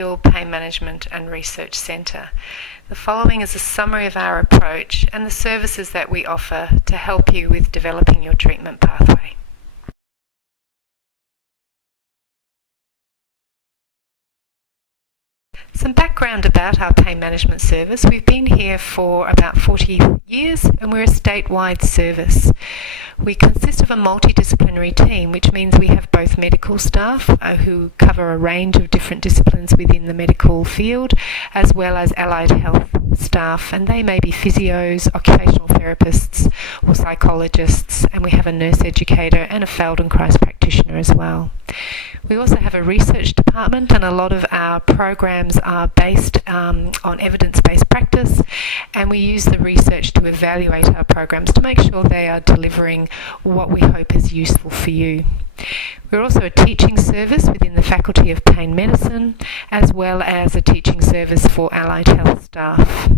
Pain Management and Research Centre. The following is a summary of our approach and the services that we offer to help you with developing your treatment pathway. Some background about our pain management service. We've been here for about 40 years and we're a statewide service. We consist of a multidisciplinary team, which means we have both medical staff who cover a range of different disciplines within the medical field, as well as allied health staff, and they may be physios, occupational therapists or psychologists, and we have a nurse educator and a Feldenkrais practitioner as well. We also have a research department, and a lot of our programs are based on evidence-based practice, and we use the research to evaluate our programs to make sure they are delivering what we hope is useful for you. We're also a teaching service within the Faculty of Pain Medicine, as well as a teaching service for allied health staff.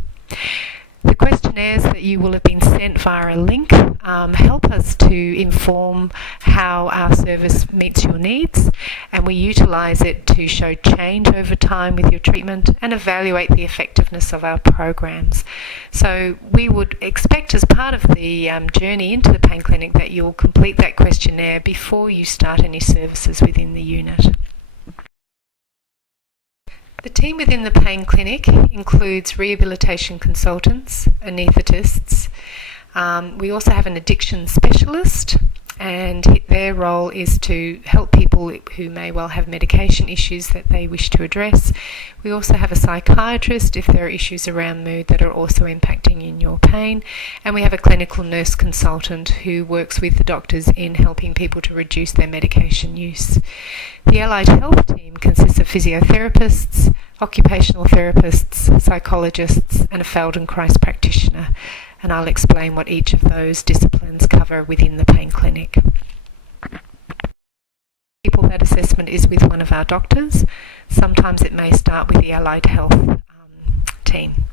The questionnaires that you will have been sent via a link help us to inform how our service meets your needs, and we utilise it to show change over time with your treatment and evaluate the effectiveness of our programs. So we would expect, as part of the journey into the pain clinic, that you'll complete that questionnaire before you start any services within the unit. The team within the pain clinic includes rehabilitation consultants, anaesthetists. We also have an addiction specialist, and their role is to help people who may well have medication issues that they wish to address. We also have a psychiatrist if there are issues around mood that are also impacting in your pain, and we have a clinical nurse consultant who works with the doctors in helping people to reduce their medication use. The allied health team consists of physiotherapists, occupational therapists, psychologists, and a Feldenkrais practitioner, and I'll explain what each of those disciplines cover within the pain clinic. That assessment is with one of our doctors. Sometimes it may start with the allied health team.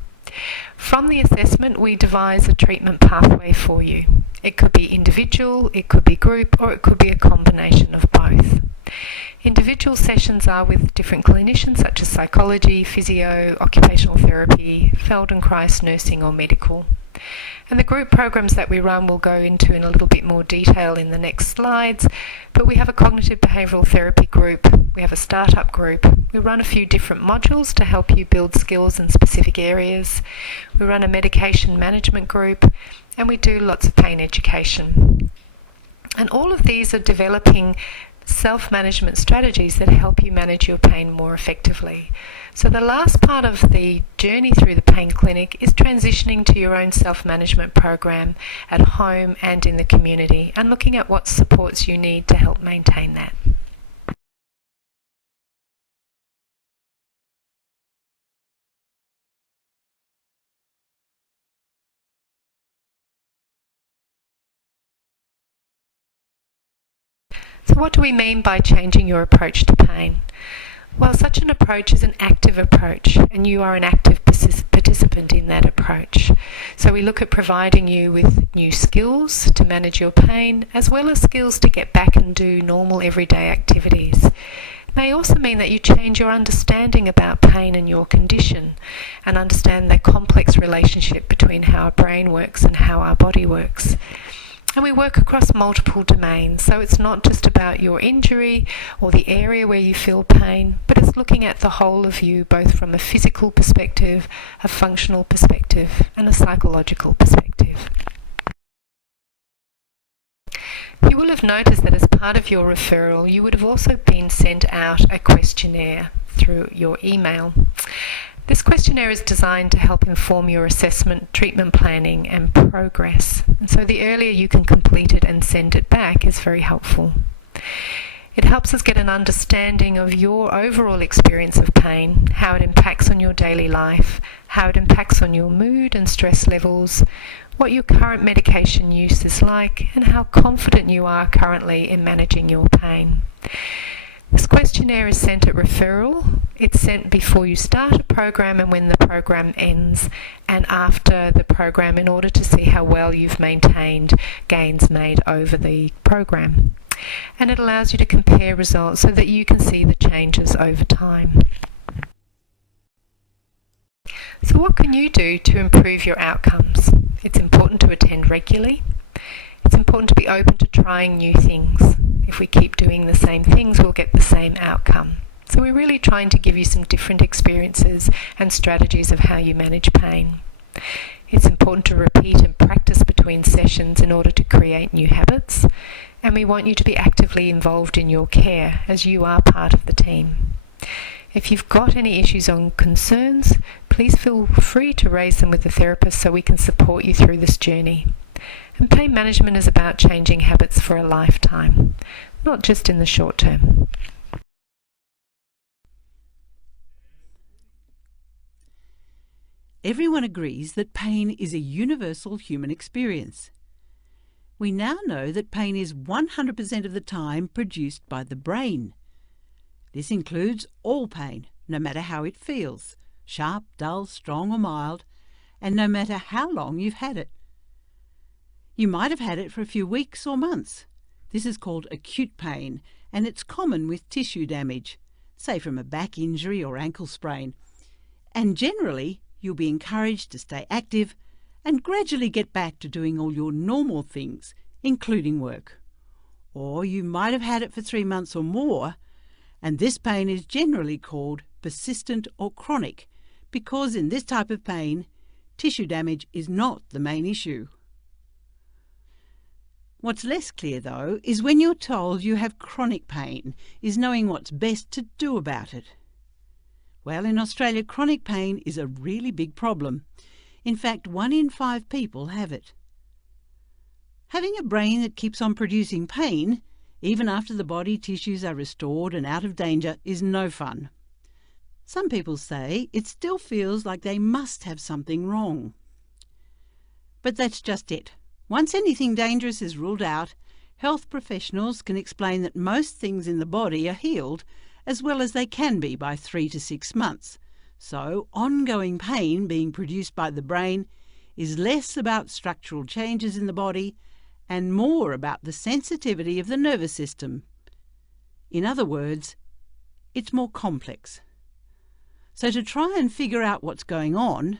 From the assessment, we devise a treatment pathway for you. It could be individual, it could be group, or it could be a combination of both. Individual sessions are with different clinicians such as psychology, physio, occupational therapy, Feldenkrais, nursing or medical. And the group programs that we run will go into in a little bit more detail in the next slides, but we have a cognitive behavioural therapy group, we have a startup group, we run a few different modules to help you build skills in specific areas, we run a medication management group, and we do lots of pain education. And all of these are developing self-management strategies that help you manage your pain more effectively. So the last part of the journey through the pain clinic is transitioning to your own self-management program at home and in the community, and looking at what supports you need to help maintain that. So what do we mean by changing your approach to pain? Well, such an approach is an active approach, and you are an active participant in that approach. So we look at providing you with new skills to manage your pain, as well as skills to get back and do normal everyday activities. It may also mean that you change your understanding about pain and your condition, and understand the complex relationship between how our brain works and how our body works. And we work across multiple domains, so it's not just about your injury or the area where you feel pain, but it's looking at the whole of you, both from a physical perspective, a functional perspective, and a psychological perspective. You will have noticed that as part of your referral, you would have also been sent out a questionnaire through your email. This questionnaire is designed to help inform your assessment, treatment planning and progress. And so the earlier you can complete it and send it back is very helpful. It helps us get an understanding of your overall experience of pain, how it impacts on your daily life, how it impacts on your mood and stress levels, what your current medication use is like, and how confident you are currently in managing your pain. This questionnaire is sent at referral. It's sent before you start a program and when the program ends, and after the program, in order to see how well you've maintained gains made over the program. And it allows you to compare results so that you can see the changes over time. So what can you do to improve your outcomes? It's important to attend regularly. It's important to be open to trying new things. If we keep doing the same things, we'll get the same outcome. So we're really trying to give you some different experiences and strategies of how you manage pain. It's important to repeat and practice between sessions in order to create new habits, and we want you to be actively involved in your care as you are part of the team. If you've got any issues or concerns, please feel free to raise them with the therapist so we can support you through this journey. And pain management is about changing habits for a lifetime, not just in the short term. Everyone agrees that pain is a universal human experience. We now know that pain is 100% of the time produced by the brain. This includes all pain, no matter how it feels, sharp, dull, strong or mild, and no matter how long you've had it. You might have had it for a few weeks or months. This is called acute pain, and it's common with tissue damage, say from a back injury or ankle sprain. And generally, you'll be encouraged to stay active and gradually get back to doing all your normal things, including work. Or you might have had it for 3 months or more, and this pain is generally called persistent or chronic, because in this type of pain, tissue damage is not the main issue. What's less clear, though, is when you're told you have chronic pain, is knowing what's best to do about it. Well, in Australia, chronic pain is a really big problem. In fact, 1 in 5 people have it. Having a brain that keeps on producing pain, even after the body tissues are restored and out of danger, is no fun. Some people say it still feels like they must have something wrong. But that's just it. Once anything dangerous is ruled out, health professionals can explain that most things in the body are healed as well as they can be by 3 to 6 months. So ongoing pain being produced by the brain is less about structural changes in the body and more about the sensitivity of the nervous system. In other words, it's more complex. So to try and figure out what's going on,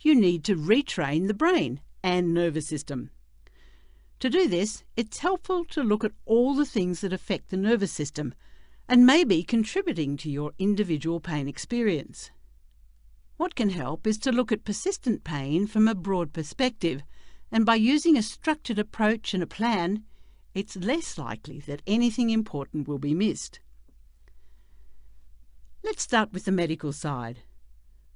you need to retrain the brain and nervous system. To do this, it's helpful to look at all the things that affect the nervous system and may be contributing to your individual pain experience. What can help is to look at persistent pain from a broad perspective, and by using a structured approach and a plan, it's less likely that anything important will be missed. Let's start with the medical side.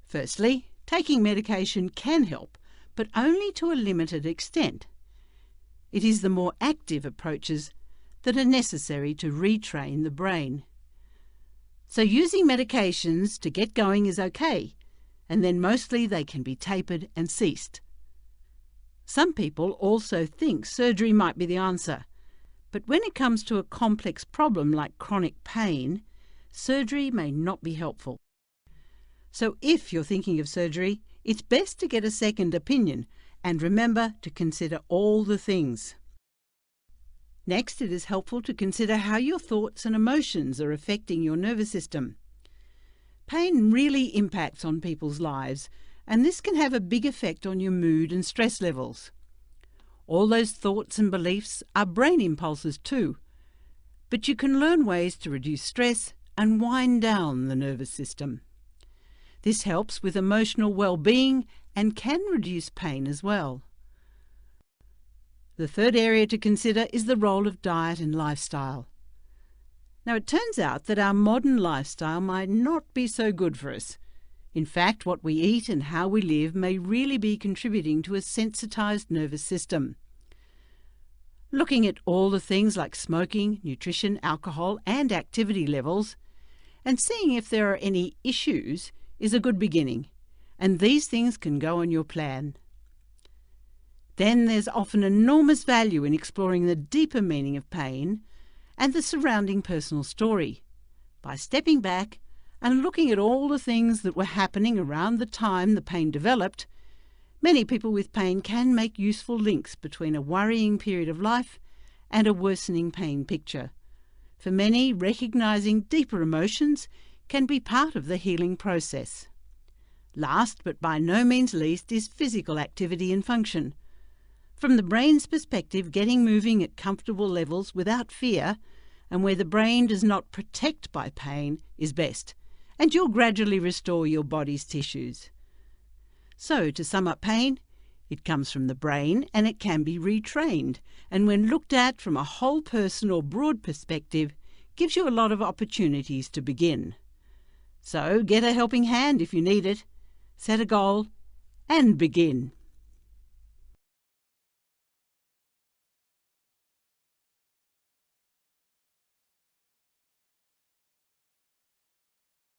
Firstly, taking medication can help, but only to a limited extent. It is the more active approaches that are necessary to retrain the brain. So using medications to get going is okay, and then mostly they can be tapered and ceased. Some people also think surgery might be the answer, but when it comes to a complex problem like chronic pain, surgery may not be helpful. So if you're thinking of surgery, it's best to get a second opinion, and remember to consider all the things. Next, it is helpful to consider how your thoughts and emotions are affecting your nervous system. Pain really impacts on people's lives, and this can have a big effect on your mood and stress levels. All those thoughts and beliefs are brain impulses too, but you can learn ways to reduce stress and wind down the nervous system. This helps with emotional well-being and can reduce pain as well. The third area to consider is the role of diet and lifestyle. Now, it turns out that our modern lifestyle might not be so good for us. In fact, what we eat and how we live may really be contributing to a sensitized nervous system. Looking at all the things like smoking, nutrition, alcohol, and activity levels, and seeing if there are any issues is a good beginning, and these things can go on your plan. Then there's often enormous value in exploring the deeper meaning of pain and the surrounding personal story. By stepping back and looking at all the things that were happening around the time the pain developed, many people with pain can make useful links between a worrying period of life and a worsening pain picture. For many, recognizing deeper emotions can be part of the healing process. Last but by no means least is physical activity and function. From the brain's perspective, getting moving at comfortable levels without fear and where the brain does not protect by pain is best, and you'll gradually restore your body's tissues. So, to sum up pain, it comes from the brain and it can be retrained, and when looked at from a whole person or broad perspective, gives you a lot of opportunities to begin. So get a helping hand if you need it, set a goal and begin.